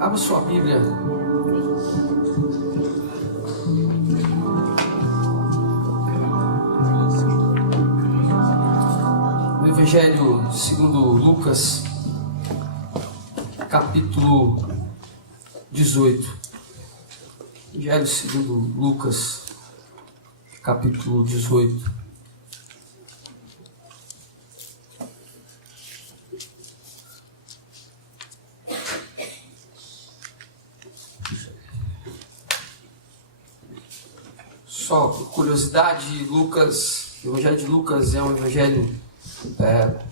Abra sua Bíblia. No Evangelho segundo Lucas, capítulo 18. Evangelho segundo Lucas, capítulo 18. Só por curiosidade, o Evangelho de Lucas é um evangelho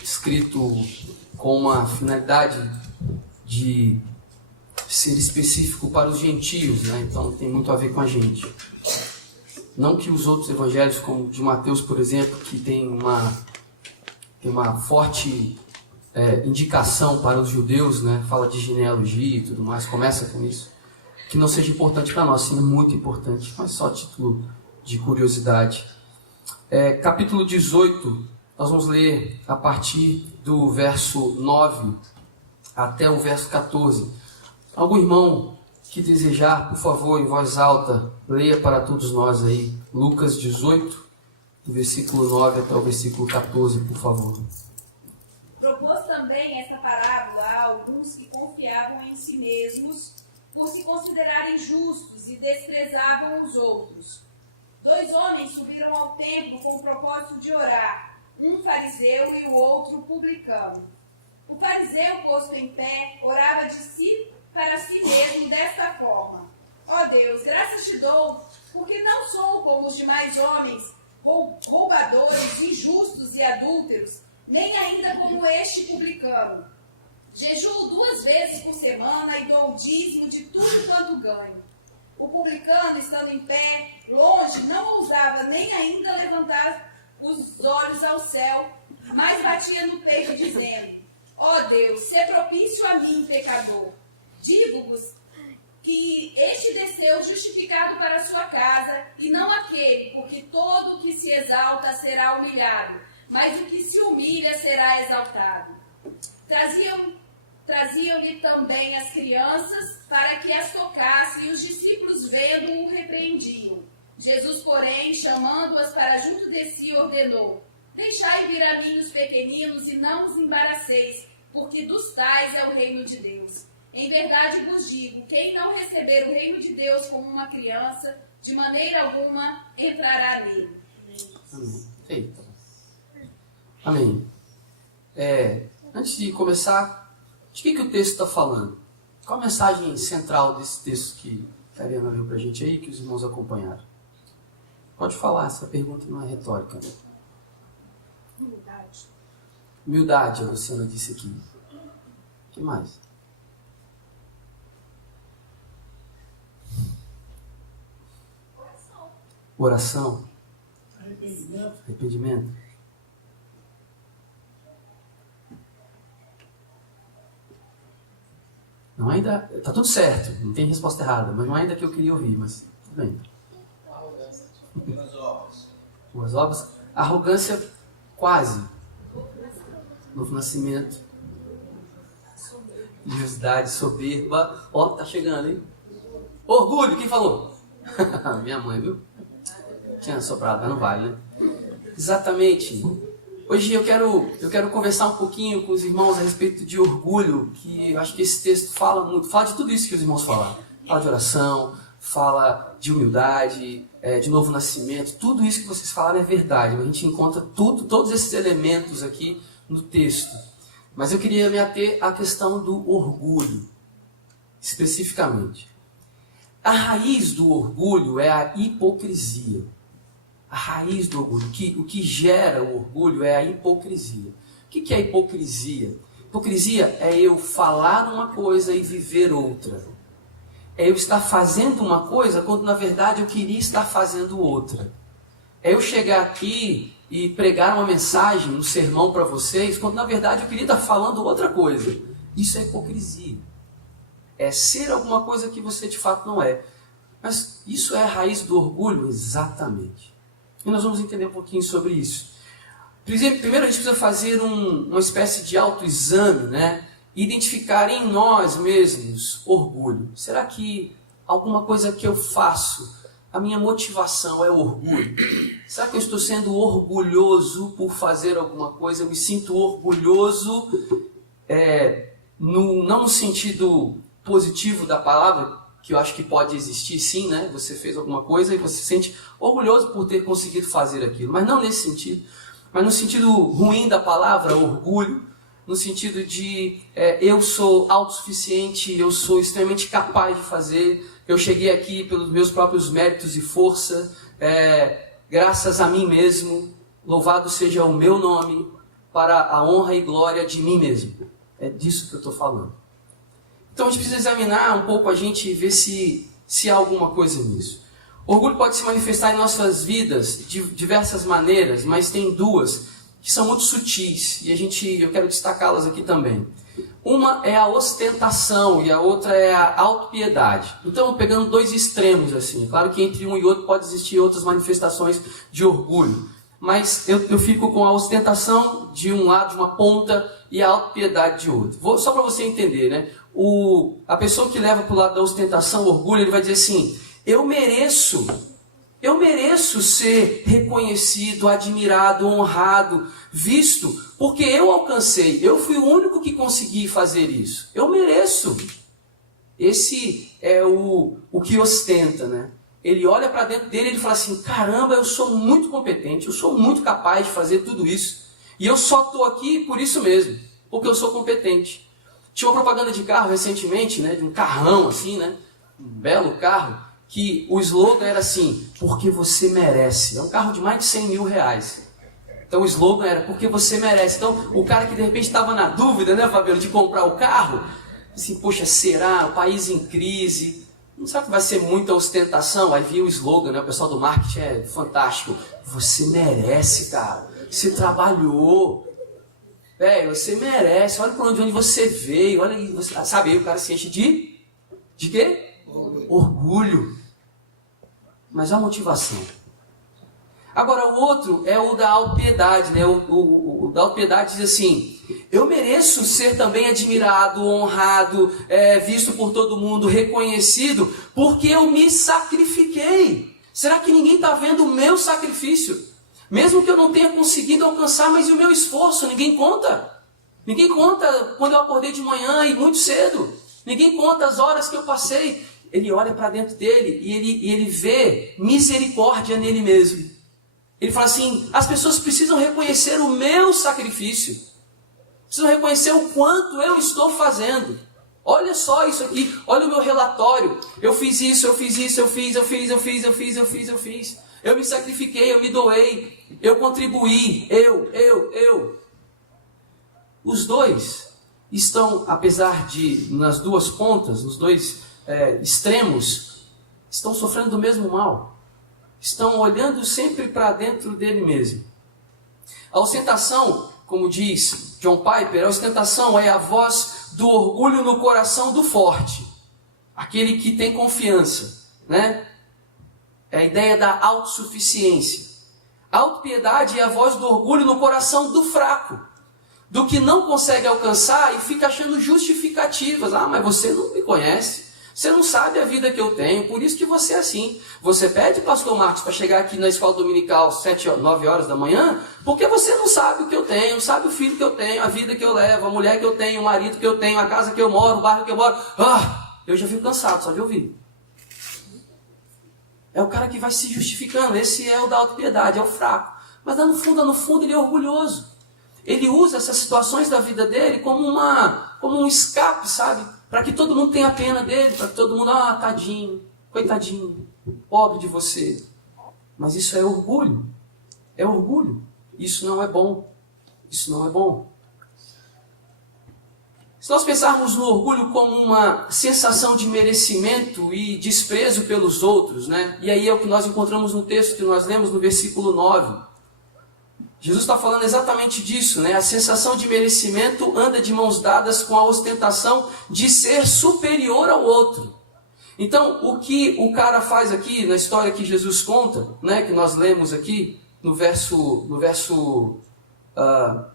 escrito com uma finalidade de ser específico para os gentios, né? Então tem muito a ver com a gente. Não que os outros evangelhos, como o de Mateus, por exemplo, que tem uma forte indicação para os judeus, né? Fala de genealogia e tudo mais, começa com isso. Que não seja importante para nós, sim, é muito importante, mas só a título de curiosidade. Capítulo 18, nós vamos ler a partir do verso 9 até o verso 14. Algum irmão que desejar, por favor, em voz alta, leia para todos nós aí, Lucas 18, do versículo 9 até o versículo 14, por favor. Propôs também essa parábola a alguns que confiavam em si mesmos, por se considerarem justos e desprezavam os outros. 2 homens subiram ao templo com o propósito de orar, um fariseu e o outro publicano. O fariseu, posto em pé, orava de si para si mesmo desta forma: Ó Deus, graças te dou, porque não sou como os demais homens, roubadores, injustos e adúlteros, nem ainda como este publicano. Jejuo 2 vezes por semana e dou o dízimo de tudo quanto ganho. O publicano, estando em pé, longe, não ousava nem ainda levantar os olhos ao céu, mas batia no peito, dizendo: Ó Deus, sê propício a mim, pecador. Digo-vos que este desceu justificado para a sua casa, e não aquele, porque todo o que se exalta será humilhado, mas o que se humilha será exaltado. Traziam-lhe também as crianças para que as tocasse, e os discípulos, vendo-o, o repreendiam. Jesus, porém, chamando-as para junto de si, ordenou: Deixai vir a mim os pequeninos e não os embaraceis, porque dos tais é o reino de Deus. Em verdade vos digo, quem não receber o reino de Deus como uma criança, de maneira alguma entrará nele. Amém. Eita. Amém. Antes de começar, de que o texto está falando? Qual a mensagem central desse texto que a Ariana leu para a gente aí, que os irmãos acompanharam? Pode falar, essa pergunta não é retórica. Né? Humildade. Humildade, a Luciana disse aqui. O que mais? Oração. Arrependimento. Não ainda. Tá tudo certo, não tem resposta errada, mas não é ainda que eu queria ouvir, mas tudo bem. Boas obras. Boas obras. Arrogância, quase. Novo nascimento. Religiosidade, soberba. Ó, tá chegando, hein? Orgulho, quem falou? Minha mãe, viu? Tinha soprado, mas não vale, né? Exatamente. Hoje eu quero conversar um pouquinho com os irmãos a respeito de orgulho, que eu acho que esse texto fala muito. Fala de tudo isso que os irmãos falaram. Fala de oração, fala de humildade, de novo nascimento. Tudo isso que vocês falaram é verdade. A gente encontra todos esses elementos aqui no texto. Mas eu queria me ater à questão do orgulho, especificamente. A raiz do orgulho é a hipocrisia. A raiz do orgulho, o que gera o orgulho é a hipocrisia. O que é a hipocrisia? Hipocrisia é eu falar uma coisa e viver outra. É eu estar fazendo uma coisa quando na verdade eu queria estar fazendo outra. É eu chegar aqui e pregar uma mensagem, um sermão para vocês, quando na verdade eu queria estar falando outra coisa. Isso é hipocrisia. É ser alguma coisa que você de fato não é. Mas isso é a raiz do orgulho? Exatamente. E nós vamos entender um pouquinho sobre isso. Primeiro a gente precisa fazer uma espécie de autoexame, né? identificar em nós mesmos orgulho. Será que alguma coisa que eu faço, a minha motivação é orgulho? Será que eu estou sendo orgulhoso por fazer alguma coisa? Eu me sinto orgulhoso, não no sentido positivo da palavra, que eu acho que pode existir sim, né? Você fez alguma coisa e você se sente orgulhoso por ter conseguido fazer aquilo, mas não nesse sentido, mas no sentido ruim da palavra, orgulho, no sentido de eu sou autossuficiente, eu sou extremamente capaz de fazer, eu cheguei aqui pelos meus próprios méritos e força, graças a mim mesmo, louvado seja o meu nome, para a honra e glória de mim mesmo. É disso que eu estou falando. Então a gente precisa examinar um pouco a gente e ver se há alguma coisa nisso. Orgulho pode se manifestar em nossas vidas de diversas maneiras, mas tem duas que são muito sutis e eu quero destacá-las aqui também. Uma é a ostentação e a outra é a autopiedade. Então, pegando dois extremos assim, claro que entre um e outro pode existir outras manifestações de orgulho, mas eu fico com a ostentação de um lado, de uma ponta, e a autopiedade de outro. Só para você entender, né? A pessoa que leva para o lado da ostentação, o orgulho, ele vai dizer assim: eu mereço ser reconhecido, admirado, honrado, visto, porque eu alcancei, eu fui o único que consegui fazer isso. Eu mereço. Esse é o que ostenta, né? Ele olha para dentro dele e ele fala assim: caramba, eu sou muito competente, eu sou muito capaz de fazer tudo isso. E eu só estou aqui por isso mesmo, porque eu sou competente. Tinha uma propaganda de carro recentemente, né, de um carrão assim, né, um belo carro, que o slogan era assim: porque você merece. É um carro de mais de 100 mil reais. Então o slogan era: porque você merece. Então o cara que de repente estava na dúvida, né, Fabiano, de comprar o carro, assim, poxa, será? O país em crise, não sabe que vai ser muita ostentação? Aí viu o slogan, né, o pessoal do marketing é fantástico: você merece, cara, você trabalhou, você merece, olha por onde você veio, olha aí, você, sabe, aí o cara se enche de quê? Orgulho. Mas a motivação. Agora o outro é o da autopiedade, né? O da autopiedade diz assim: eu mereço ser também admirado, honrado, visto por todo mundo, reconhecido, porque eu me sacrifiquei. Será que ninguém está vendo o meu sacrifício? Mesmo que eu não tenha conseguido alcançar, mas e o meu esforço? Ninguém conta. Ninguém conta quando eu acordei de manhã e muito cedo. Ninguém conta as horas que eu passei. Ele olha para dentro dele e ele vê misericórdia nele mesmo. Ele fala assim: as pessoas precisam reconhecer o meu sacrifício. Precisam reconhecer o quanto eu estou fazendo. Olha só isso aqui, olha o meu relatório. Eu fiz isso, eu fiz isso, eu fiz. Eu me sacrifiquei, eu me doei, eu contribuí, eu. Os dois estão, apesar de, nas duas pontas, nos dois extremos, estão sofrendo do mesmo mal. Estão olhando sempre para dentro dele mesmo. A ostentação, como diz John Piper, a ostentação é a voz do orgulho no coração do forte. Aquele que tem confiança, né? É a ideia da autossuficiência. A autopiedade é a voz do orgulho no coração do fraco, do que não consegue alcançar e fica achando justificativas. Ah, mas você não me conhece, você não sabe a vida que eu tenho, por isso que você é assim. Você pede, pastor Marcos, para chegar aqui na escola dominical 9 horas da manhã, porque você não sabe o que eu tenho, não sabe o filho que eu tenho, a vida que eu levo, a mulher que eu tenho, o marido que eu tenho, a casa que eu moro, o bairro que eu moro. Eu já fico cansado só de ouvir. É o cara que vai se justificando. Esse é o da autopiedade, é o fraco. Mas lá no fundo, ele é orgulhoso. Ele usa essas situações da vida dele como um escape, sabe? Para que todo mundo tenha pena dele, para que todo mundo, tadinho, coitadinho, pobre de você. Mas isso é orgulho. É orgulho. Isso não é bom. Isso não é bom. Se nós pensarmos no orgulho como uma sensação de merecimento e desprezo pelos outros, né? E aí é o que nós encontramos no texto que nós lemos no versículo 9. Jesus está falando exatamente disso, né? A sensação de merecimento anda de mãos dadas com a ostentação de ser superior ao outro. Então, o que o cara faz aqui, na história que Jesus conta, né? Que nós lemos aqui, no verso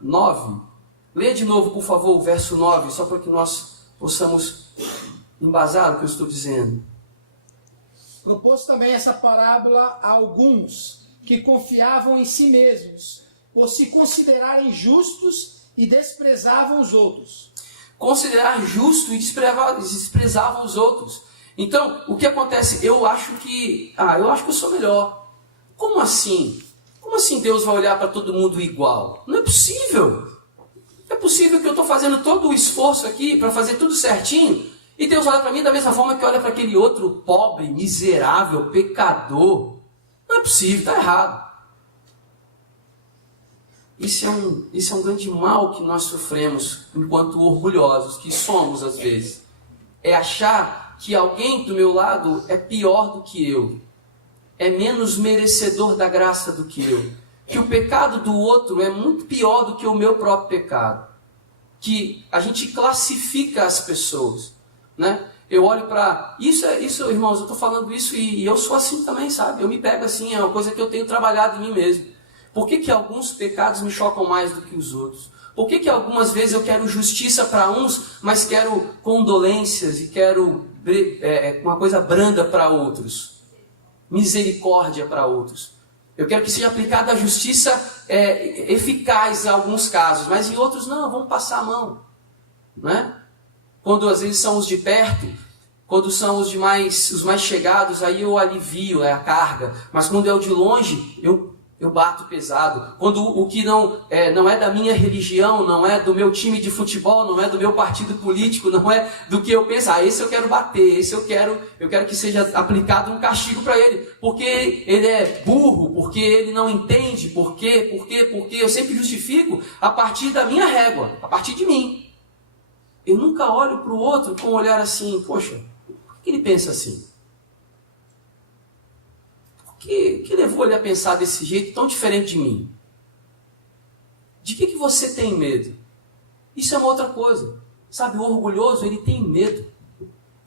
9... Lê de novo, por favor, o verso 9, só para que nós possamos embasar o que eu estou dizendo. Propôs também essa parábola a alguns que confiavam em si mesmos, por se considerarem justos e desprezavam os outros. Considerar justo e desprezavam os outros. Então, o que acontece? Eu acho que eu sou melhor. Como assim? Como assim Deus vai olhar para todo mundo igual? Não é possível. É possível que eu estou fazendo todo o esforço aqui para fazer tudo certinho e Deus olha para mim da mesma forma que olha para aquele outro pobre, miserável, pecador. Não é possível, está errado. Isso é um grande mal que nós sofremos enquanto orgulhosos, que somos às vezes. É achar que alguém do meu lado é pior do que eu. É menos merecedor da graça do que eu. Que o pecado do outro é muito pior do que o meu próprio pecado. Que a gente classifica as pessoas, né? Eu olho para... Isso, irmãos, eu estou falando isso e eu sou assim também, sabe? Eu me pego assim, é uma coisa que eu tenho trabalhado em mim mesmo. Por que alguns pecados me chocam mais do que os outros? Por que algumas vezes eu quero justiça para uns, mas quero condolências e quero uma coisa branda para outros? Misericórdia para outros. Eu quero que seja aplicada a justiça eficaz em alguns casos, mas em outros não, vamos passar a mão. Né? Quando às vezes são os de perto, quando são os mais chegados, aí eu alivio a carga. Mas quando é o de longe, eu bato pesado. Quando o que não é da minha religião, não é do meu time de futebol, não é do meu partido político, não é do que eu penso, esse eu quero bater, esse eu quero que seja aplicado um castigo para ele, porque ele é burro, porque ele não entende, porque eu sempre justifico a partir da minha régua, a partir de mim. Eu nunca olho para o outro com um olhar assim, poxa, por que ele pensa assim? Que levou ele a pensar desse jeito tão diferente de mim? De que você tem medo? Isso é uma outra coisa. Sabe, o orgulhoso, ele tem medo.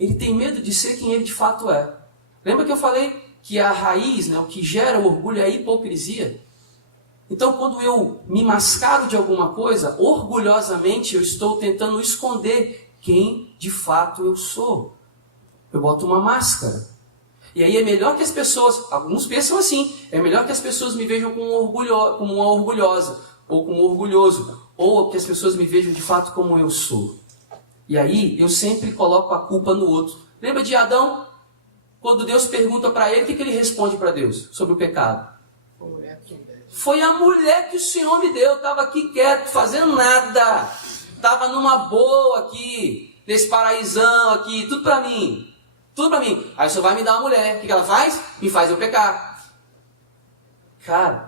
Ele tem medo de ser quem ele de fato é. Lembra que eu falei que a raiz, o que gera o orgulho é a hipocrisia? Então, quando eu me mascaro de alguma coisa, orgulhosamente eu estou tentando esconder quem de fato eu sou. Eu boto uma máscara. E aí é melhor que as pessoas, alguns pensam assim, é melhor que as pessoas me vejam como uma orgulhosa, ou como um orgulhoso, ou que as pessoas me vejam de fato como eu sou. E aí eu sempre coloco a culpa no outro. Lembra de Adão? Quando Deus pergunta para ele, o que ele responde para Deus sobre o pecado? Foi a mulher que o Senhor me deu, estava aqui quieto, fazendo nada, estava numa boa aqui, nesse paraísão aqui, tudo para mim. Tudo para mim. Aí o Senhor vai me dar uma mulher. O que ela faz? Me faz eu pecar. Cara,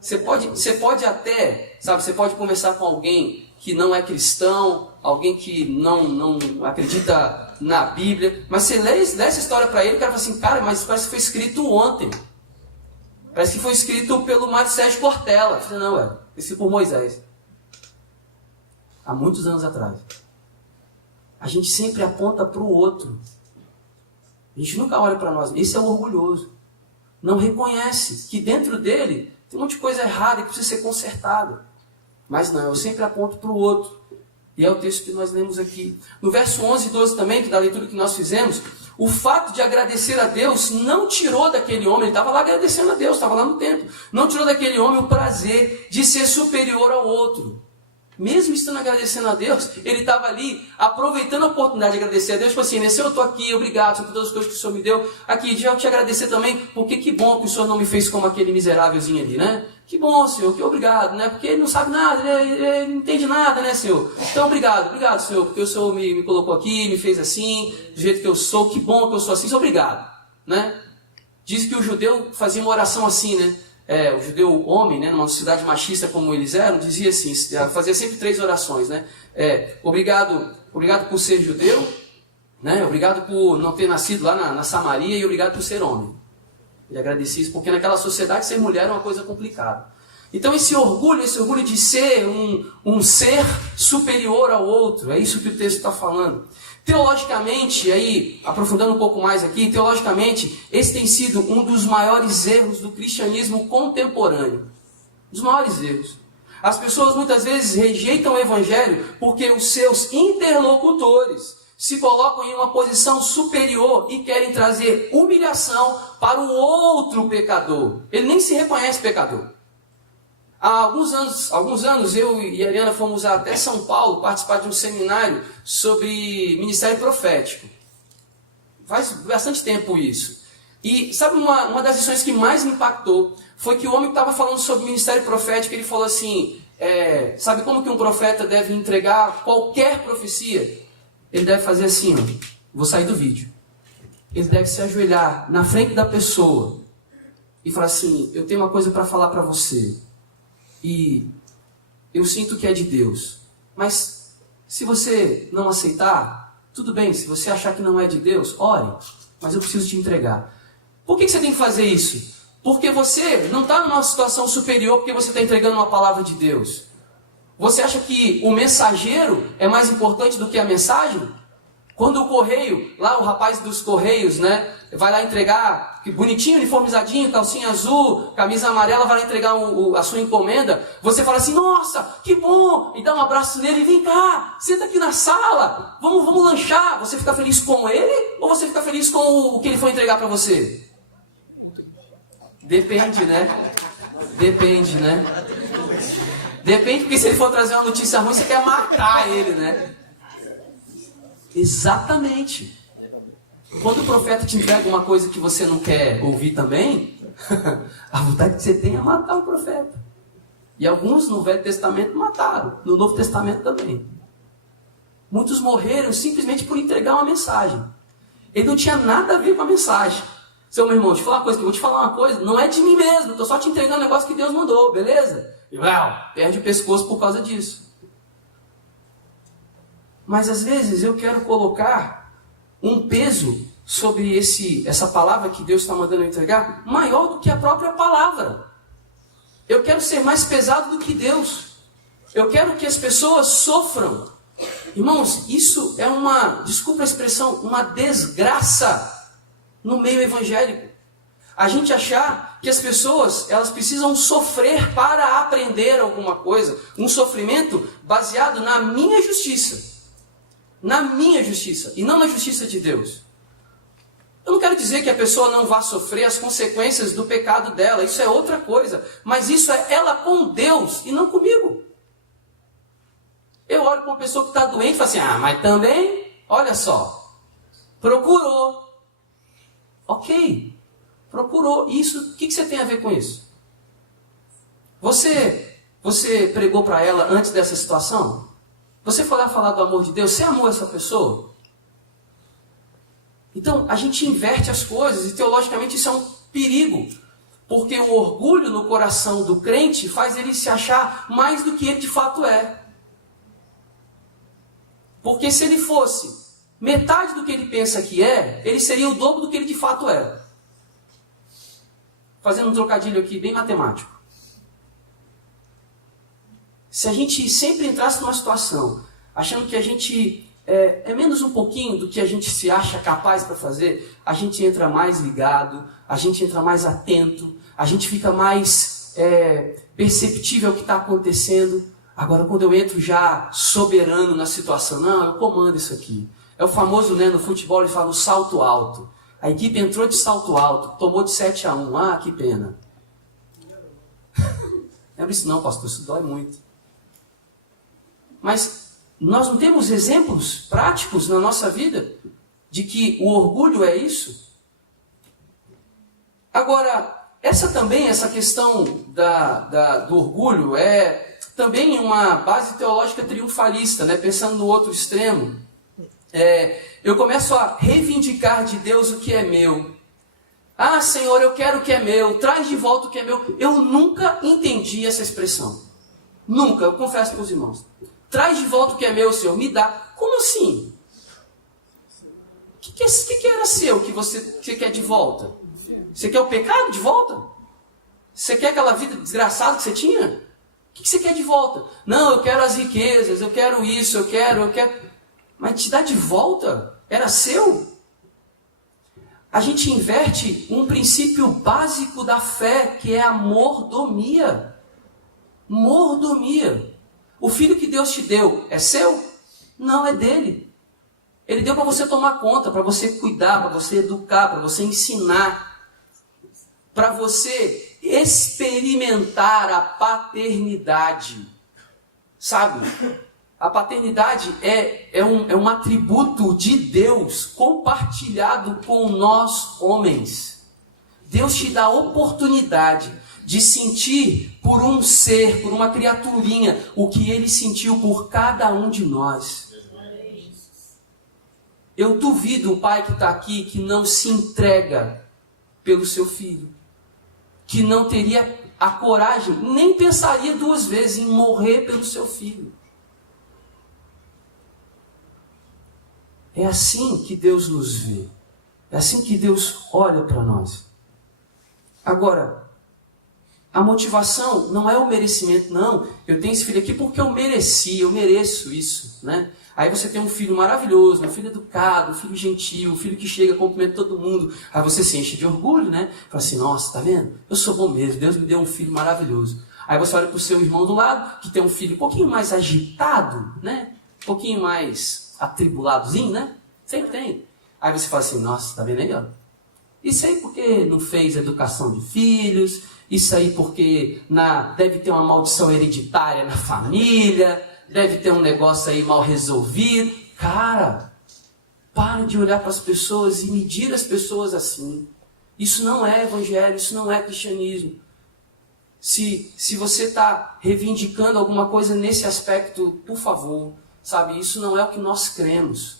você pode até, sabe, você pode conversar com alguém que não é cristão, alguém que não acredita na Bíblia, mas você lê essa história para ele, o cara fala assim, cara, mas parece que foi escrito ontem. Parece que foi escrito pelo Mário Sérgio Cortella. Eu falei, não, escrito por Moisés. Há muitos anos atrás. A gente sempre aponta para o outro. A gente nunca olha para nós. Esse é o orgulhoso. Não reconhece que dentro dele tem um monte de coisa errada que precisa ser consertada. Mas não, eu sempre aponto para o outro. E é o texto que nós lemos aqui. No verso 11 e 12 também, que da leitura que nós fizemos, o fato de agradecer a Deus não tirou daquele homem, ele estava lá agradecendo a Deus, estava lá no templo, não tirou daquele homem o prazer de ser superior ao outro. Mesmo estando agradecendo a Deus, ele estava ali aproveitando a oportunidade de agradecer a Deus. Tipo assim, Senhor, eu estou aqui, obrigado por todas as coisas que o Senhor me deu. Aqui, já te agradecer também, porque que bom que o Senhor não me fez como aquele miserávelzinho ali, né? Que bom, Senhor, que obrigado, né? Porque ele não sabe nada, ele não entende nada, né, Senhor? Então, obrigado, Senhor, porque o Senhor me colocou aqui, me fez assim, do jeito que eu sou, que bom que eu sou assim, Senhor, obrigado, né? Diz que o judeu fazia uma oração assim, né? O judeu homem, né, numa sociedade machista como eles eram, dizia assim, fazia sempre 3 orações, né? Obrigado por ser judeu, né? Obrigado por não ter nascido lá na Samaria e obrigado por ser homem. Ele agradecia isso, porque naquela sociedade ser mulher era uma coisa complicada. Então esse orgulho de ser um ser superior ao outro, é isso que o texto está falando. Teologicamente, aí, aprofundando um pouco mais aqui, teologicamente, esse tem sido um dos maiores erros do cristianismo contemporâneo. Dos maiores erros. As pessoas muitas vezes rejeitam o evangelho porque os seus interlocutores se colocam em uma posição superior e querem trazer humilhação para o outro pecador. Ele nem se reconhece pecador. Há alguns anos eu e a Ariana fomos até São Paulo participar de um seminário sobre ministério profético. Faz bastante tempo isso. E sabe uma das lições que mais me impactou foi que o homem que estava falando sobre ministério profético, ele falou assim, sabe como que um profeta deve entregar qualquer profecia? Ele deve fazer assim, ó, vou sair do vídeo. Ele deve se ajoelhar na frente da pessoa e falar assim, eu tenho uma coisa para falar para você. E eu sinto que é de Deus. Mas se você não aceitar, tudo bem. Se você achar que não é de Deus, ore. Mas eu preciso te entregar. Por que você tem que fazer isso? Porque você não está numa situação superior porque você está entregando uma palavra de Deus. Você acha que o mensageiro é mais importante do que a mensagem? Quando o correio, lá o rapaz dos correios, né, vai lá entregar, bonitinho, uniformizadinho, calcinha azul, camisa amarela, vai lá entregar a sua encomenda, você fala assim, nossa, que bom, e dá um abraço nele, vem cá, senta aqui na sala, vamos lanchar. Você fica feliz com ele ou você fica feliz com o que ele foi entregar para você? Depende, né? Depende, né? Depende, porque se ele for trazer uma notícia ruim, você quer matar ele, né? Exatamente. Quando o profeta te entrega uma coisa que você não quer ouvir também, a vontade que você tem é matar o profeta. E alguns no Velho Testamento mataram, no Novo Testamento também. Muitos morreram simplesmente por entregar uma mensagem. Ele não tinha nada a ver com a mensagem. Seu meu irmão, vou te falar uma coisa, não é de mim mesmo, estou só te entregando um negócio que Deus mandou, beleza? E perde o pescoço por causa disso. Mas às vezes eu quero colocar um peso sobre essa palavra que Deus está mandando eu entregar, maior do que a própria palavra. Eu quero ser mais pesado do que Deus. Eu quero que as pessoas sofram. Irmãos, isso é desculpa a expressão, uma desgraça no meio evangélico. A gente achar que as pessoas, elas precisam sofrer para aprender alguma coisa. Um sofrimento baseado na minha justiça. Na minha justiça e não na justiça de Deus. Eu não quero dizer que a pessoa não vá sofrer as consequências do pecado dela, isso é outra coisa, mas isso é ela com Deus e não comigo. Eu olho para uma pessoa que está doente e falo assim, mas também, olha só, procurou. Ok, procurou. Isso, o que você tem a ver com isso? Você pregou para ela antes dessa situação? Você foi lá falar do amor de Deus? Você amou essa pessoa? Então, a gente inverte as coisas e teologicamente isso é um perigo. Porque o orgulho no coração do crente faz ele se achar mais do que ele de fato é. Porque se ele fosse metade do que ele pensa que é, ele seria o dobro do que ele de fato é. Fazendo um trocadilho aqui bem matemático. Se a gente sempre entrasse numa situação achando que a gente é menos um pouquinho do que a gente se acha capaz para fazer, a gente entra mais ligado, a gente entra mais atento, a gente fica mais perceptível ao que está acontecendo. Agora, quando eu entro já soberano na situação, não, eu comando isso aqui. É o famoso, né, no futebol, ele fala no salto alto. A equipe entrou de salto alto, tomou de 7-1. Que pena. Lembra isso não, pastor, isso dói muito. Mas nós não temos exemplos práticos na nossa vida de que o orgulho é isso? Agora, essa questão do orgulho é também uma base teológica triunfalista, né? Pensando no outro extremo. Eu começo a reivindicar de Deus o que é meu. Senhor, eu quero o que é meu, traz de volta o que é meu. Eu nunca entendi essa expressão. Nunca, eu confesso para os irmãos. Traz de volta o que é meu, Senhor, me dá. Como assim? O que era seu que você quer de volta? Você quer o pecado de volta? Você quer aquela vida desgraçada que você tinha? O que você quer de volta? Não, eu quero as riquezas, eu quero isso, eu quero... Mas te dá de volta? Era seu? A gente inverte um princípio básico da fé, que é a mordomia. Mordomia. O filho que Deus te deu é seu? Não, é dele. Ele deu para você tomar conta, para você cuidar, para você educar, para você ensinar, para você experimentar a paternidade. Sabe? A paternidade é um atributo de Deus compartilhado com nós homens. Deus te dá a oportunidade de sentir por um ser, por uma criaturinha, o que Ele sentiu por cada um de nós. Eu duvido um pai que está aqui que não se entrega pelo seu filho, que não teria a coragem, nem pensaria duas vezes em morrer pelo seu filho. É assim que Deus nos vê. É assim que Deus olha para nós. Agora, a motivação não é o merecimento, não. Eu tenho esse filho aqui porque eu mereci, eu mereço isso, né? Aí você tem um filho maravilhoso, um filho educado, um filho gentil, um filho que chega, cumprimenta todo mundo. Aí você se enche de orgulho, né? Fala assim, nossa, tá vendo? Eu sou bom mesmo, Deus me deu um filho maravilhoso. Aí você olha para o seu irmão do lado, que tem um filho um pouquinho mais agitado, né? Um pouquinho mais atribuladozinho, né? Sempre tem. Aí você fala assim, nossa, tá vendo aí, ó? Isso aí porque não fez educação de filhos, isso aí porque deve ter uma maldição hereditária na família, deve ter um negócio aí mal resolvido. Cara, para de olhar para as pessoas e medir as pessoas assim. Isso não é evangelho, isso não é cristianismo. Se você está reivindicando alguma coisa nesse aspecto, por favor, sabe, isso não é o que nós cremos.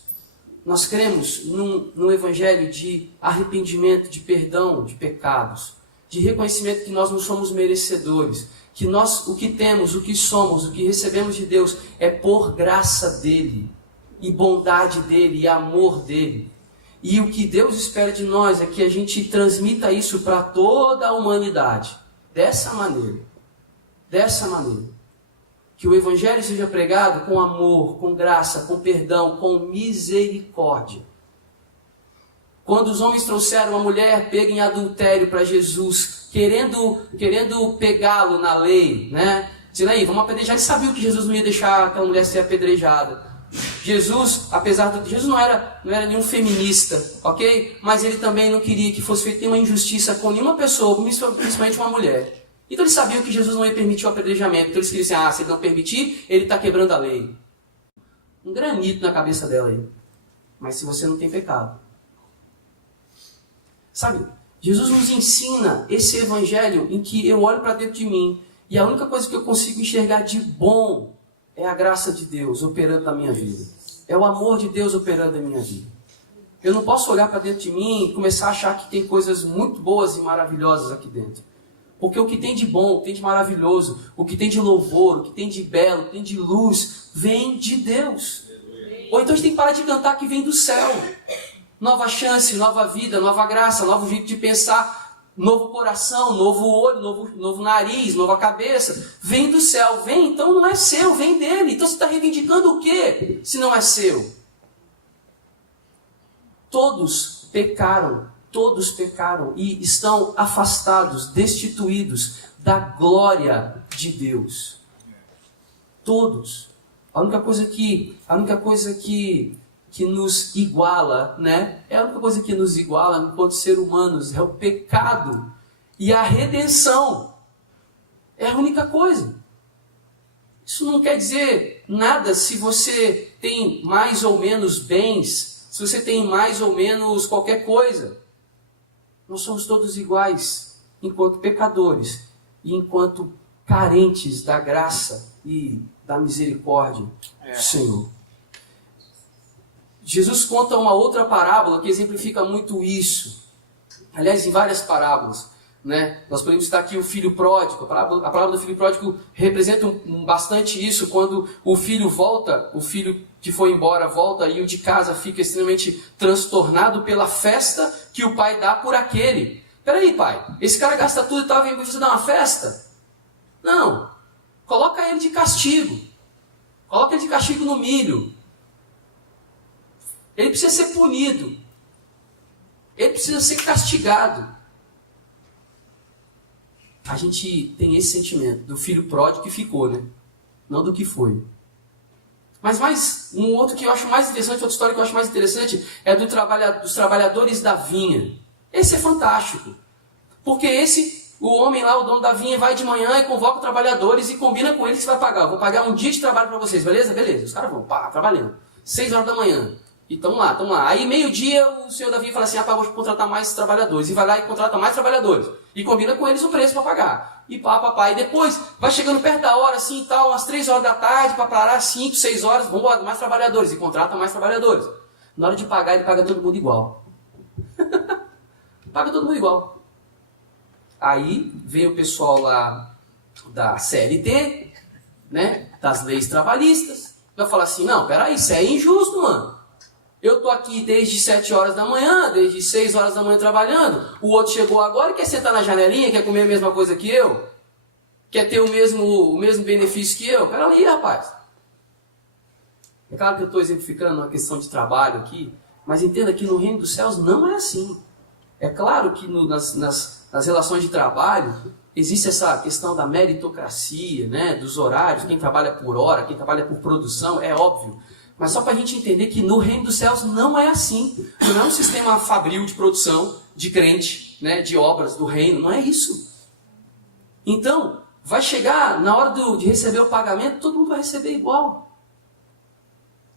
Nós cremos num evangelho de arrependimento, de perdão de pecados, de reconhecimento que nós não somos merecedores, que nós, o que temos, o que somos, o que recebemos de Deus é por graça dele, e bondade dele, e amor dele. E o que Deus espera de nós é que a gente transmita isso para toda a humanidade, dessa maneira. Que o evangelho seja pregado com amor, com graça, com perdão, com misericórdia. Quando os homens trouxeram uma mulher pega em adultério para Jesus, querendo pegá-lo na lei, né? Dizendo aí, vamos apedrejar. Ele sabia que Jesus não ia deixar aquela mulher ser apedrejada. Jesus, Jesus não era nenhum feminista, ok? Mas ele também não queria que fosse feita nenhuma injustiça com nenhuma pessoa, principalmente uma mulher. Então eles sabiam que Jesus não ia permitir o apedrejamento. Então eles queriam dizer, se ele não permitir, ele está quebrando a lei. Um granito na cabeça dela aí. Mas se você não tem pecado. Sabe, Jesus nos ensina esse evangelho em que eu olho para dentro de mim e a única coisa que eu consigo enxergar de bom é a graça de Deus operando na minha vida. É o amor de Deus operando na minha vida. Eu não posso olhar para dentro de mim e começar a achar que tem coisas muito boas e maravilhosas aqui dentro. Porque o que tem de bom, o que tem de maravilhoso, o que tem de louvor, o que tem de belo, o que tem de luz, vem de Deus. Ou então a gente tem que parar de cantar que vem do céu. Nova chance, nova vida, nova graça, novo jeito de pensar, novo coração, novo olho, novo nariz, nova cabeça. Vem do céu, vem, então não é seu, vem dele. Então você está reivindicando o quê se não é seu? Todos pecaram e estão afastados, destituídos da glória de Deus. Todos. A única coisa que nos iguala, né? A única coisa que nos iguala enquanto seres humanos é o pecado e a redenção. É a única coisa. Isso não quer dizer nada se você tem mais ou menos bens, se você tem mais ou menos qualquer coisa. Nós somos todos iguais, enquanto pecadores e enquanto carentes da graça e da misericórdia do Senhor. Jesus conta uma outra parábola que exemplifica muito isso. Aliás, em várias parábolas, né? Nós podemos citar aqui o filho pródigo. A parábola do filho pródigo representa bastante isso, quando o filho volta, o filho que foi embora volta e o de casa fica extremamente transtornado pela festa que o pai dá por aquele. Peraí, pai, esse cara gasta tudo e tal, vem você dar uma festa? Não, coloca ele de castigo. Coloca ele de castigo no milho. Ele precisa ser punido. Ele precisa ser castigado. a gente tem esse sentimento do filho pródigo que ficou, né? Não do que foi. Mas um outro que eu acho mais interessante, outra história que eu acho mais interessante é dos trabalhadores da vinha. Esse é fantástico. Porque o homem lá, o dono da vinha, vai de manhã e convoca os trabalhadores e combina com eles que vai pagar. Eu vou pagar um dia de trabalho para vocês, beleza? Beleza. Os caras vão, trabalhando. 6 horas da manhã. E estão lá. Aí meio-dia o senhor da vinha fala assim, vou contratar mais trabalhadores. E vai lá e contrata mais trabalhadores. E combina com eles o preço para pagar. E E depois vai chegando perto da hora, assim e tal, umas 3 horas da tarde, para parar 5, 6 horas, vamos embora, mais trabalhadores. E contrata mais trabalhadores. Na hora de pagar, ele paga todo mundo igual. Paga todo mundo igual. Aí vem o pessoal lá da CLT, né, das leis trabalhistas, vai falar assim, não, peraí, isso é injusto, mano. Eu tô aqui desde 7 horas da manhã, desde 6 horas da manhã trabalhando, o outro chegou agora e quer sentar na janelinha, quer comer a mesma coisa que eu, quer ter o mesmo benefício que eu. Peraí, rapaz. É claro que eu estou exemplificando uma questão de trabalho aqui, mas entenda que no reino dos céus não é assim. É claro que nas relações de trabalho existe essa questão da meritocracia, né, dos horários, quem trabalha por hora, quem trabalha por produção, é óbvio. Mas só para a gente entender que no reino dos céus não é assim. Não é um sistema fabril de produção, de crente, né, de obras do reino, não é isso. Então, vai chegar na hora de receber o pagamento, todo mundo vai receber igual.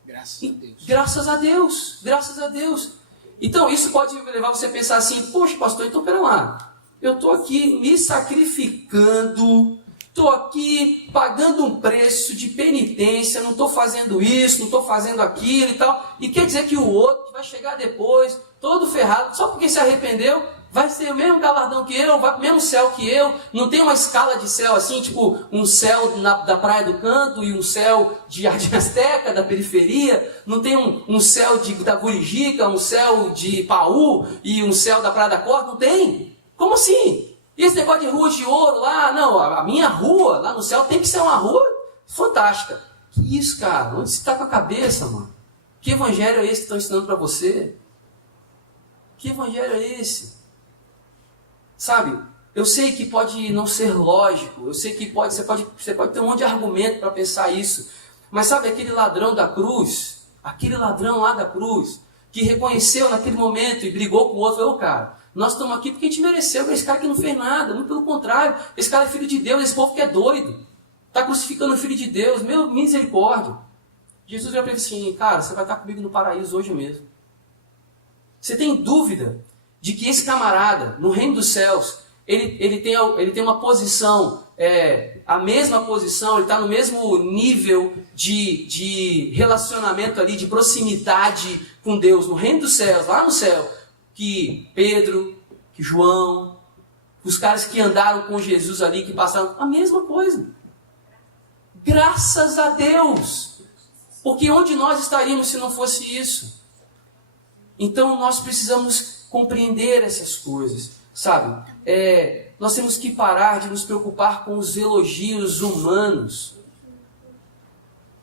Graças a Deus. Graças a Deus, graças a Deus. Então, isso pode levar você a pensar assim, poxa, pastor, então pera lá. Eu estou aqui me sacrificando, estou aqui pagando um preço de penitência, não estou fazendo isso, não estou fazendo aquilo e tal. E quer dizer que o outro que vai chegar depois, todo ferrado, só porque se arrependeu, vai ter o mesmo galardão que eu, vai para o mesmo céu que eu. Não tem uma escala de céu assim, tipo um céu da Praia do Canto e um céu de Jardim Azteca, da periferia. Não tem um céu da Burijica, um céu de Paú e um céu da Praia da Costa. Não tem. Como assim? E esse negócio de rua de ouro lá? Não, a minha rua lá no céu tem que ser uma rua fantástica. Que isso, cara? Onde você está com a cabeça, mano? Que evangelho é esse que estão ensinando para você? Que evangelho é esse? Sabe, eu sei que pode não ser lógico, eu sei que você pode ter um monte de argumento para pensar isso, mas sabe aquele ladrão da cruz, aquele ladrão lá da cruz, que reconheceu naquele momento e brigou com o outro, falou, cara, nós estamos aqui porque a gente mereceu, esse cara que não fez nada, muito pelo contrário, esse cara é filho de Deus, esse povo que é doido, está crucificando o filho de Deus, meu misericórdia. Jesus já disse assim, cara, você vai estar comigo no paraíso hoje mesmo. Você tem dúvida de que esse camarada, no reino dos céus, ele tem uma posição, a mesma posição, ele está no mesmo nível de relacionamento ali, de proximidade com Deus, no reino dos céus, lá no céu, que Pedro, que João, os caras que andaram com Jesus ali, que passaram, a mesma coisa. Graças a Deus! Porque onde nós estaríamos se não fosse isso? Então nós precisamos compreender essas coisas, sabe? Nós temos que parar de nos preocupar com os elogios humanos.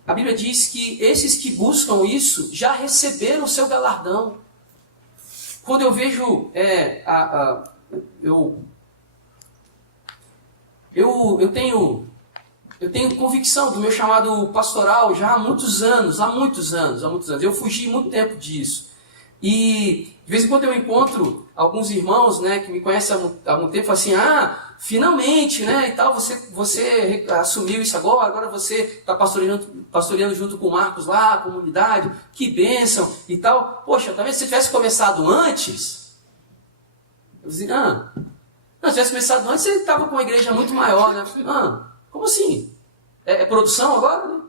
A Bíblia diz que esses que buscam isso já receberam o seu galardão. Quando eu vejo, eu tenho convicção do meu chamado pastoral já há muitos anos. Eu fugi muito tempo disso. E de vez em quando eu encontro alguns irmãos, né, que me conhecem há algum tempo, assim, finalmente, né, e tal, você assumiu isso agora você está pastoreando junto com o Marcos lá, a comunidade, que bênção e tal. Poxa, talvez se tivesse começado antes, eu dizia, se tivesse começado antes, você estava com uma igreja muito maior, né? Como assim? É produção agora, né?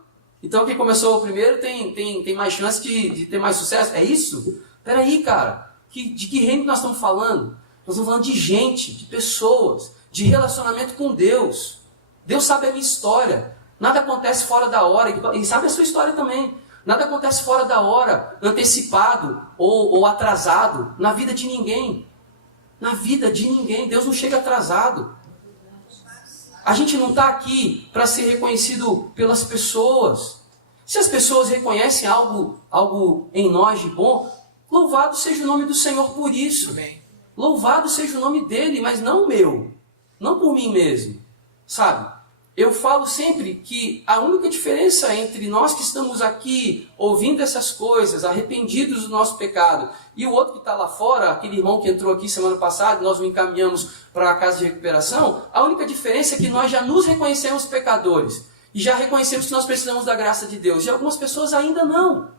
Então quem começou primeiro tem mais chance de ter mais sucesso? É isso? Peraí, cara, de que reino nós estamos falando? Nós estamos falando de gente, de pessoas, de relacionamento com Deus. Deus sabe a minha história. Nada acontece fora da hora, e sabe a sua história também. Nada acontece fora da hora, antecipado ou atrasado na vida de ninguém. Na vida de ninguém. Deus não chega atrasado. A gente não está aqui para ser reconhecido pelas pessoas. Se as pessoas reconhecem algo em nós de bom, louvado seja o nome do Senhor por isso. Louvado seja o nome dele, mas não o meu. não por mim mesmo, sabe? Eu falo sempre que a única diferença entre nós que estamos aqui ouvindo essas coisas, arrependidos do nosso pecado, e o outro que está lá fora, aquele irmão que entrou aqui semana passada, nós o encaminhamos para a casa de recuperação, a única diferença é que nós já nos reconhecemos pecadores, e já reconhecemos que nós precisamos da graça de Deus, e algumas pessoas ainda não.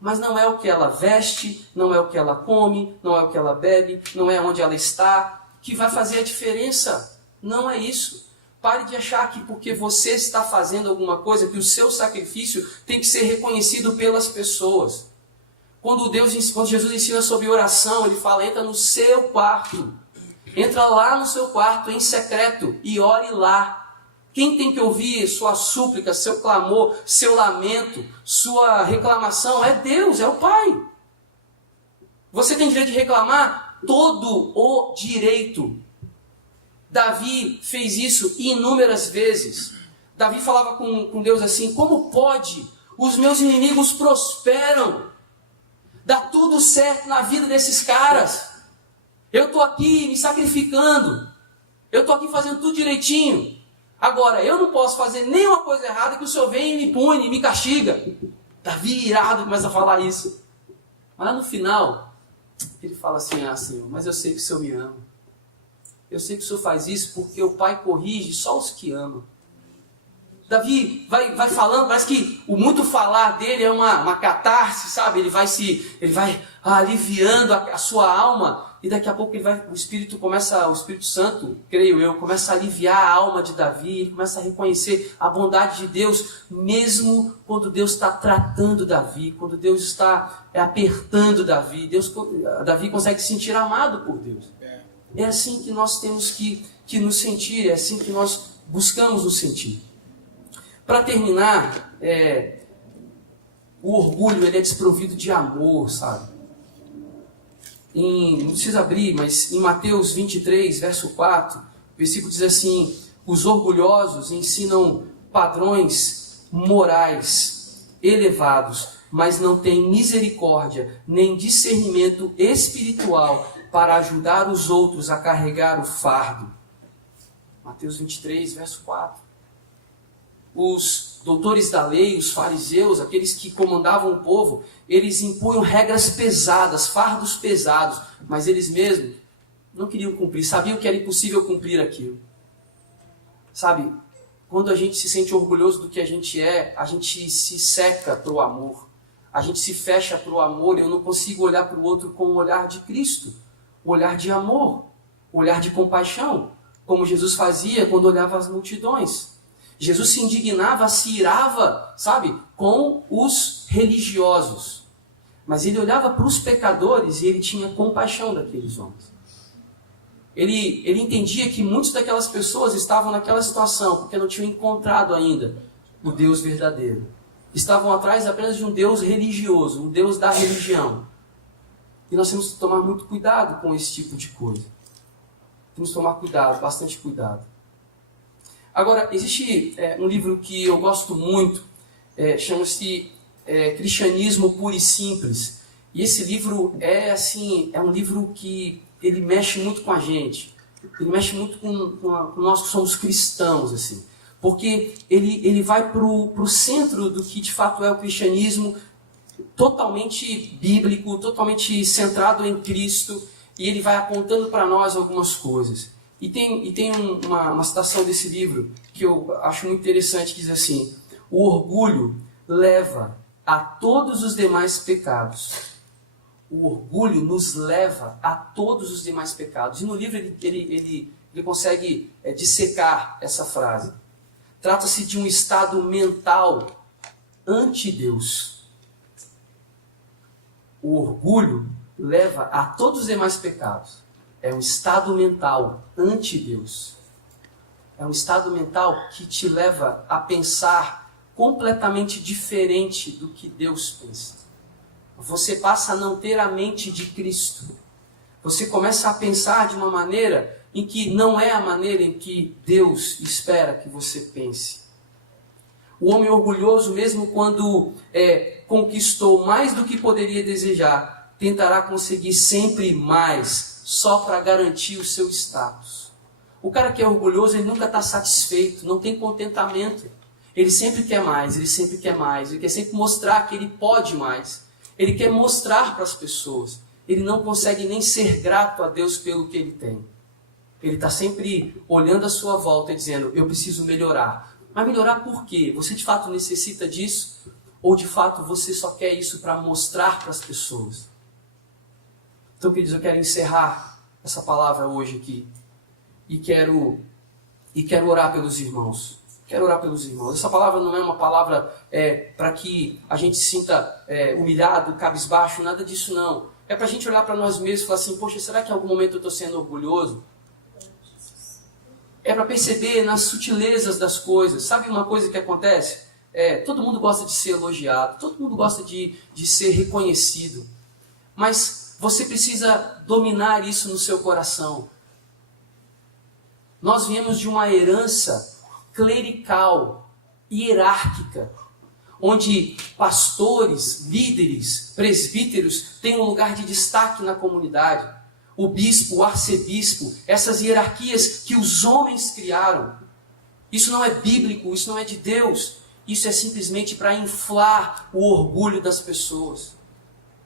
Mas não é o que ela veste, não é o que ela come, não é o que ela bebe, não é onde ela está, que vai fazer a diferença. Não é isso. Pare de achar que porque você está fazendo alguma coisa, que o seu sacrifício tem que ser reconhecido pelas pessoas. Quando Jesus ensina sobre oração, ele fala, entra no seu quarto. Entra lá no seu quarto, em secreto, e ore lá. Quem tem que ouvir sua súplica, seu clamor, seu lamento, sua reclamação é Deus, é o Pai. Você tem direito de reclamar? Todo o direito. Davi fez isso inúmeras vezes. Davi falava com Deus assim, como pode? Os meus inimigos prosperam. Dá tudo certo na vida desses caras. Eu estou aqui me sacrificando. Eu estou aqui fazendo tudo direitinho. Agora, eu não posso fazer nenhuma coisa errada que o Senhor venha e me pune, me castiga. Davi irado começa a falar isso. Mas lá no final, ele fala assim, Senhor, mas eu sei que o Senhor me ama. Eu sei que o Senhor faz isso porque o Pai corrige só os que amam. Davi vai falando, parece que o muito falar dele é uma catarse, sabe? Ele vai aliviando a sua alma e daqui a pouco o Espírito Santo, creio eu, começa a aliviar a alma de Davi, ele começa a reconhecer a bondade de Deus, mesmo quando Deus está tratando Davi, quando Deus está apertando Davi, Davi consegue se sentir amado por Deus. É assim que nós temos que nos sentir, é assim que nós buscamos nos sentir. Para terminar, o orgulho ele é desprovido de amor, sabe? Não precisa abrir, mas em Mateus 23, verso 4, o versículo diz assim, os orgulhosos ensinam padrões morais elevados, mas não têm misericórdia, nem discernimento espiritual para ajudar os outros a carregar o fardo. Mateus 23, verso 4. Os doutores da lei, os fariseus, aqueles que comandavam o povo, eles impunham regras pesadas, fardos pesados, mas eles mesmos não queriam cumprir, sabiam que era impossível cumprir aquilo. Sabe, quando a gente se sente orgulhoso do que a gente se seca para o amor, a gente se fecha para o amor, eu não consigo olhar para o outro com o olhar de Cristo, o olhar de amor, o olhar de compaixão, como Jesus fazia quando olhava as multidões. Jesus se indignava, se irava, sabe, com os religiosos. Mas ele olhava para os pecadores e ele tinha compaixão daqueles homens. Ele entendia que muitas daquelas pessoas estavam naquela situação porque não tinham encontrado ainda o Deus verdadeiro. Estavam atrás apenas de um Deus religioso, um Deus da religião. E nós temos que tomar muito cuidado com esse tipo de coisa. Temos que tomar cuidado, bastante cuidado. Agora, existe um livro que eu gosto muito, chama-se Cristianismo Puro e Simples. E esse livro é um livro que ele mexe muito com a gente. Ele mexe muito com nós que somos cristãos, assim. Porque ele vai para o centro do que de fato é o cristianismo, totalmente bíblico, totalmente centrado em Cristo, e ele vai apontando para nós algumas coisas. E tem uma citação desse livro que eu acho muito interessante, que diz assim, o orgulho leva a todos os demais pecados. O orgulho nos leva a todos os demais pecados. E no livro ele consegue dissecar essa frase. Trata-se de um estado mental anti-Deus. O orgulho leva a todos os demais pecados. É um estado mental anti-Deus. É um estado mental que te leva a pensar completamente diferente do que Deus pensa. Você passa a não ter a mente de Cristo. Você começa a pensar de uma maneira em que não é a maneira em que Deus espera que você pense. O homem orgulhoso, mesmo quando conquistou mais do que poderia desejar, tentará conseguir sempre mais, só para garantir o seu status. O cara que é orgulhoso, ele nunca está satisfeito, não tem contentamento. Ele sempre quer mais, ele sempre quer mais. Ele quer sempre mostrar que ele pode mais. Ele quer mostrar para as pessoas. Ele não consegue nem ser grato a Deus pelo que ele tem. Ele está sempre olhando à sua volta e dizendo, eu preciso melhorar. Mas melhorar por quê? Você de fato necessita disso? Ou de fato você só quer isso para mostrar para as pessoas? Então, queridos, eu quero encerrar essa palavra hoje aqui. E quero orar pelos irmãos. Quero orar pelos irmãos. Essa palavra não é uma palavra para que a gente se sinta humilhado, cabisbaixo, nada disso não. É para a gente olhar para nós mesmos e falar assim, poxa, será que em algum momento eu estou sendo orgulhoso? É para perceber nas sutilezas das coisas. Sabe uma coisa que acontece? Todo mundo gosta de ser elogiado, todo mundo gosta de ser reconhecido. Mas você precisa dominar isso no seu coração. Nós viemos de uma herança clerical, hierárquica, onde pastores, líderes, presbíteros têm um lugar de destaque na comunidade. O bispo, o arcebispo, essas hierarquias que os homens criaram. Isso não é bíblico, isso não é de Deus. Isso é simplesmente para inflar o orgulho das pessoas.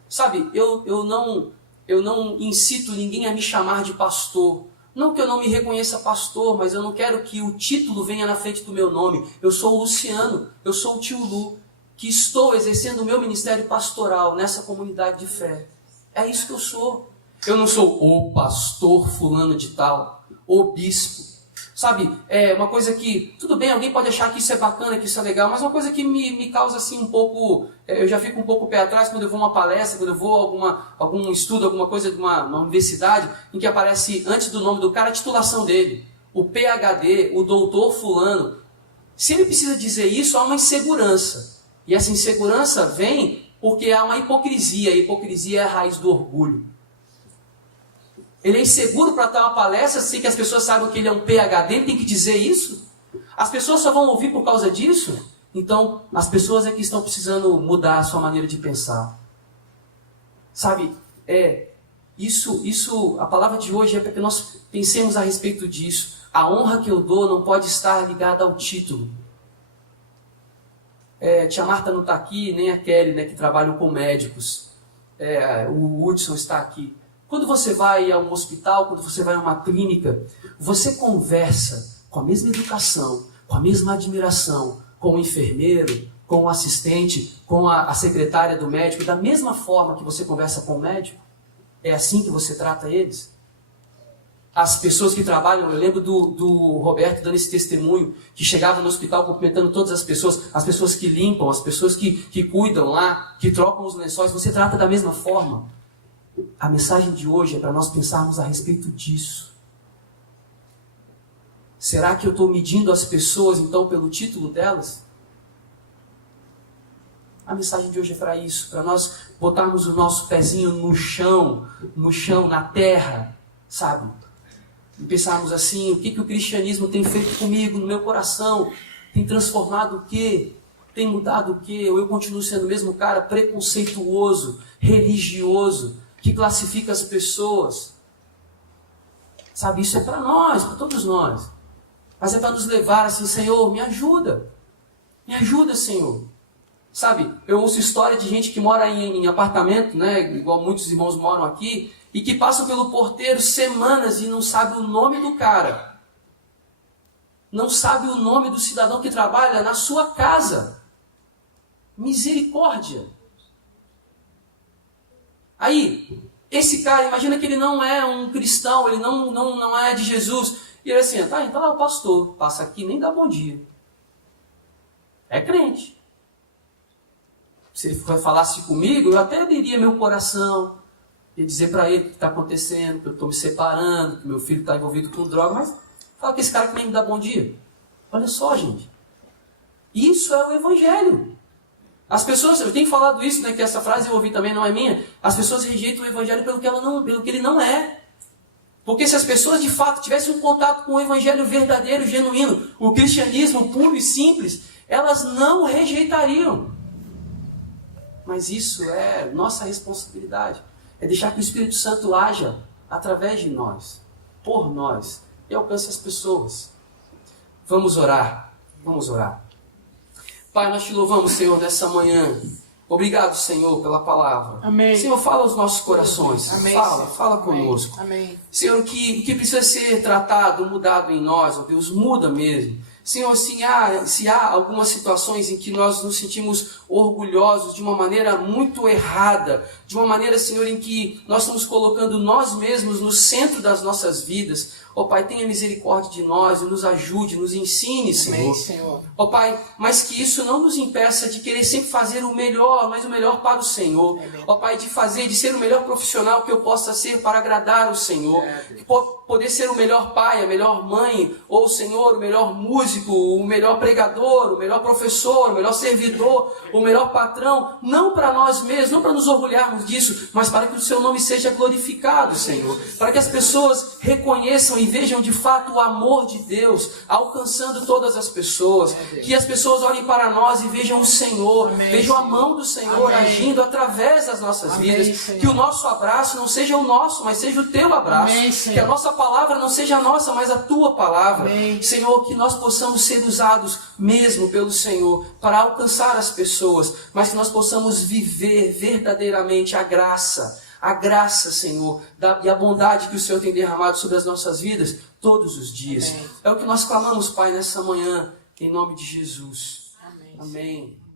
Sabe, eu não incito ninguém a me chamar de pastor. Não que eu não me reconheça pastor, mas eu não quero que o título venha na frente do meu nome. Eu sou o Luciano, eu sou o tio Lu, que estou exercendo o meu ministério pastoral nessa comunidade de fé. É isso que eu sou. Eu não sou o pastor fulano de tal, o bispo. Sabe, é uma coisa que, tudo bem, alguém pode achar que isso é bacana, que isso é legal, mas uma coisa que me causa assim um pouco, eu já fico um pouco pé atrás quando eu vou a uma palestra, quando eu vou a algum estudo, alguma coisa de uma universidade, em que aparece antes do nome do cara a titulação dele, o PhD, o doutor fulano. Se ele precisa dizer isso, há uma insegurança. E essa insegurança vem porque há uma hipocrisia, a hipocrisia é a raiz do orgulho. Ele é inseguro para dar uma palestra sem que as pessoas saibam que ele é um PhD, ele tem que dizer isso? As pessoas só vão ouvir por causa disso? Então, as pessoas é que estão precisando mudar a sua maneira de pensar. Sabe, a palavra de hoje é para que nós pensemos a respeito disso. A honra que eu dou não pode estar ligada ao título. Tia Marta não está aqui, nem a Kelly, né, que trabalham com médicos. O Hudson está aqui. Quando você vai a um hospital, quando você vai a uma clínica, você conversa com a mesma educação, com a mesma admiração, com o enfermeiro, com o assistente, com a secretária do médico, da mesma forma que você conversa com o médico? É assim que você trata eles? As pessoas que trabalham, eu lembro do Roberto dando esse testemunho, que chegava no hospital cumprimentando todas as pessoas que limpam, as pessoas que cuidam lá, que trocam os lençóis, você trata da mesma forma. A mensagem de hoje é para nós pensarmos a respeito disso. Será que eu estou medindo as pessoas, então, pelo título delas? A mensagem de hoje é para isso, para nós botarmos o nosso pezinho no chão, na terra, sabe? E pensarmos assim, o que o cristianismo tem feito comigo, no meu coração? Tem transformado o quê? Tem mudado o quê? Ou eu continuo sendo o mesmo cara preconceituoso, religioso, que classifica as pessoas? Sabe, isso é para nós, para todos nós. Mas é para nos levar assim, Senhor, me ajuda, Senhor. Sabe, eu ouço história de gente que mora em apartamento, né, igual muitos irmãos moram aqui, e que passam pelo porteiro semanas e não sabe o nome do cara. Não sabe o nome do cidadão que trabalha na sua casa. Misericórdia. Aí, esse cara, imagina que ele não é um cristão, ele não é de Jesus. E ele assim, então é o pastor, passa aqui nem dá bom dia. É crente. Se ele falasse comigo, eu até abriria meu coração e dizer para ele o que está acontecendo, que eu estou me separando, que meu filho está envolvido com droga, mas fala que esse cara que nem me dá bom dia. Olha só, gente. Isso é o Evangelho. As pessoas, eu tenho falado isso, né, que essa frase eu ouvi também, não é minha. As pessoas rejeitam o Evangelho pelo que ele não é. Porque se as pessoas de fato tivessem um contato com o Evangelho verdadeiro, genuíno, o cristianismo puro e simples, elas não o rejeitariam. Mas isso é nossa responsabilidade. É deixar que o Espírito Santo haja através de nós, por nós, e alcance as pessoas. Vamos orar. Vamos orar. Pai, nós te louvamos, Senhor, nessa manhã. Obrigado, Senhor, pela palavra. Amém. Senhor, fala aos nossos corações. Amém, Fala Amém. conosco. Amém. Senhor, o que precisa ser tratado, mudado em nós, ó Deus, muda mesmo. Senhor, se há algumas situações em que nós nos sentimos orgulhosos de uma maneira muito errada, de uma maneira, Senhor, em que nós estamos colocando nós mesmos no centro das nossas vidas, ó Pai, tenha misericórdia de nós e nos ajude, nos ensine, Senhor. Amém, Senhor. Ó Pai, mas que isso não nos impeça de querer sempre fazer o melhor, mas o melhor para o Senhor. Amém. Ó Pai, de ser o melhor profissional que eu possa ser para agradar o Senhor. Que poder ser o melhor pai, a melhor mãe, ou Senhor, o melhor músico, o melhor pregador, o melhor professor, o melhor servidor, o melhor patrão, não para nós mesmos, não para nos orgulharmos disso, mas para que o Seu nome seja glorificado, Senhor. Para que as pessoas reconheçam e vejam de fato o amor de Deus alcançando todas as pessoas. Que as pessoas olhem para nós e vejam o Senhor, Amém, vejam a mão do Senhor Amém. agindo através das nossas Amém, vidas. Senhor. Que o nosso abraço não seja o nosso, mas seja o Teu abraço. Amém, Senhor. Que a nossa palavra não seja a nossa, mas a Tua palavra. Amém. Senhor, que nós possamos ser usados mesmo pelo Senhor para alcançar as pessoas, mas que nós possamos viver verdadeiramente a graça, Senhor, e a bondade que o Senhor tem derramado sobre as nossas vidas todos os dias. Amém. É o que nós clamamos, Pai, nessa manhã, em nome de Jesus. Amém. Amém.